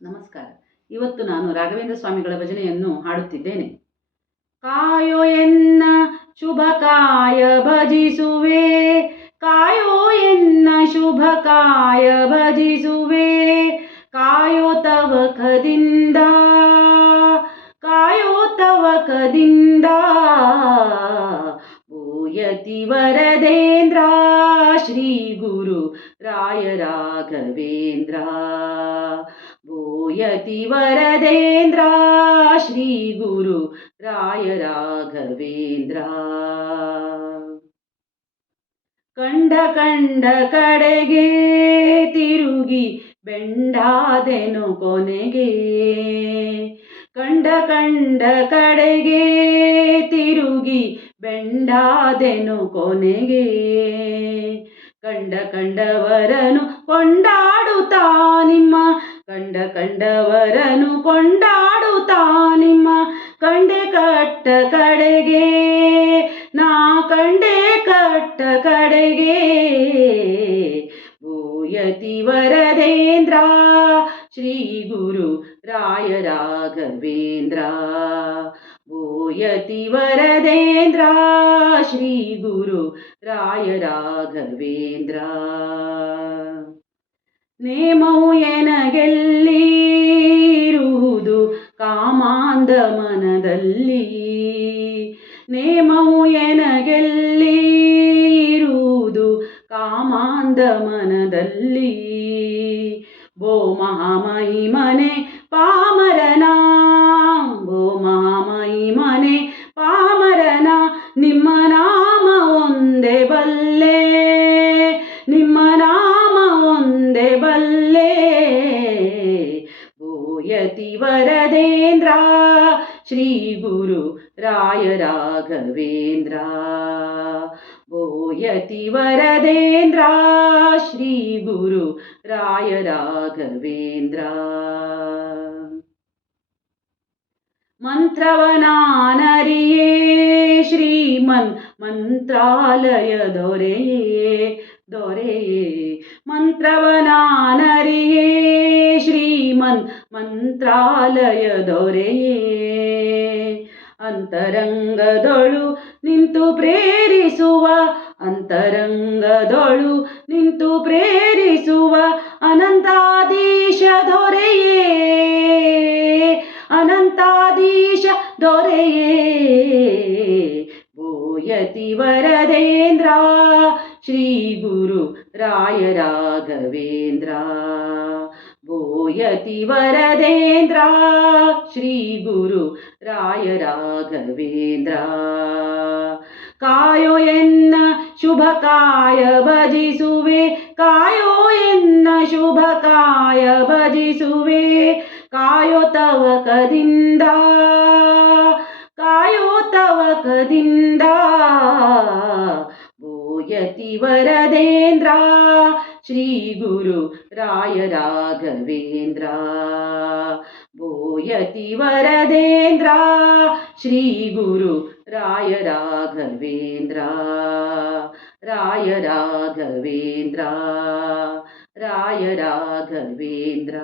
ನಮಸ್ಕಾರ. ಇವತ್ತು ನಾನು ರಾಘವೇಂದ್ರ ಸ್ವಾಮಿಗಳ ಭಜನೆಯನ್ನು ಹಾಡುತ್ತಿದ್ದೇನೆ. ಕಾಯೋ ಎನ್ನ ಶುಭ ಕಾಯ ಭಜಿಸುವೆ, ಕಾಯೋ ಎನ್ನ ಶುಭ ಕಾಯ ಭಜಿಸುವೆ, ಕಾಯೋ ತವಕದಿಂದ, ಕಾಯೋ ತವಕದಿಂದ. ಭೂಯತಿ ವರದೇಂದ್ರ ಶ್ರೀ ಗುರು ರಾಯ ರಾಘವೇಂದ್ರ, ಭೂಯತಿ ವರದೇಂದ್ರ ಶ್ರೀ ಗುರು ರಾಯ ರಾಘವೇಂದ್ರ. ಕಂಡ ಕಂಡ ಕಡೆಗೆ ತಿರುಗಿ ಬೆಂಡಾದೆನು ಕೊನೆಗೆ, ಕಂಡ ಕಂಡ ಕಡೆಗೆ ತಿರುಗಿ ಬೆಂಡಾದೆನು ಕೊನೆಗೆ. ಕಂಡ ಕಂಡವರನು ಕೊಂಡಾಡುತ್ತಾ ನಿಮ್ಮ, ಕಂಡ ಕಂಡವರನು ಕೊಂಡಾಡುತ್ತಾ ನಿಮ್ಮ, ಕಂಡೆ ಕಟ್ಟ ಕಡೆಗೆ ನಾ ಕಂಡೆ ಕಟ್ಟ ಕಡೆಗೆ. ಭೂಯತಿ ವರದೇಂದ್ರ ಶ್ರೀ ಗುರು ರಾಯ ರಾಘವೇಂದ್ರ, ಭೂಯತಿ ವರದೇಂದ್ರ ಶ್ರೀ ಗುರು ರಾಯ ರಾಘವೇಂದ್ರ. ನೇಮವು ಎನಗೆಲ್ಲಿರುವುದು ಕಾಮಾಂಧ ಮನದಲ್ಲಿ, ನೇಮವು ಎನಗೆಲ್ಲಿರುವುದು ಕಾಮಾಂಧ ಮನದಲ್ಲಿ. ಭೋ ಮಹಾಮಹಿಮನೆ ಪಾಮರನ, ಭೋ ಮಹಾಮಹಿಮನೆ ಪಾಮರನ, ನಿಮ್ಮ ನಾಮ ಒಂದೇ ಬಲ್ಲೆ, ನಿಮ್ಮ ನಾಮ ಒಂದೇ ಬಲ್ಲೆ. ಭೂಯತಿ ವರದೇಂದ್ರ ಶ್ರೀ ಗುರು ರಾಯ ರಾಘವೇಂದ್ರ, ಭೂಯತಿ ವರದೇಂದ್ರ ಶ್ರೀ ಗುರು ರಾಯ ರಾಘವೇಂದ್ರ. ಮಂತ್ರವನಾನರಿಯೇ ಶ್ರೀಮನ್ ಮಂತ್ರಾಲಯ ದೊರೆಯೇ, ದೊರೆಯೇ ಮಂತ್ರವನಾನರಿಯೇ ಶ್ರೀಮನ್ ಮಂತ್ರಾಲಯ ದೊರೆಯೇ. ಅಂತರಂಗದೊಳು ನಿಂತು ಪ್ರೇರಿಸುವ, ಅಂತರಂಗದೊಳು ನಿಂತು ಪ್ರೇರಿಸುವ ಅನಂತಾಧೀಶ ದೊರೆಯೇ, ಅನಂತಾಧೀಶ ದೊರೆಯೇ. ಭೂಯತಿ ವರದೇಂದ್ರ ಶ್ರೀ ಗುರು ರಾಯ ರಾಘವೇಂದ್ರ, ಭೂಯತಿ ವರದೇಂದ್ರ ಶ್ರೀ ಗುರು ರಾಯ ರಾಘವೇಂದ್ರ. ಕಾಯೋ ಎನ್ನ ಶುಭ ಕಾಯ ಭಜಿಸುವೆ, ಕಾಯೋ ಎನ್ನ ಶುಭ ಕಾಯ ಭಜಿಸುವೆ, ಕಾಯೋ ತವಕದಿಂದ, ಕಾಯೋ ತವಕದಿಂದ. ಭೂಯತಿ ವರದೇಂದ್ರ ಶ್ರೀ ಗುರು ರಾಯ ರಾಘವೇಂದ್ರ, ಭೂಯತಿ ವರದೇಂದ್ರ ಶ್ರೀ ಗುರು ರಾಯ ರಾಘವೇಂದ್ರ, ರಾಯ ರಾಘವೇಂದ್ರ, ರಾಯ ರಾಘವೇಂದ್ರ.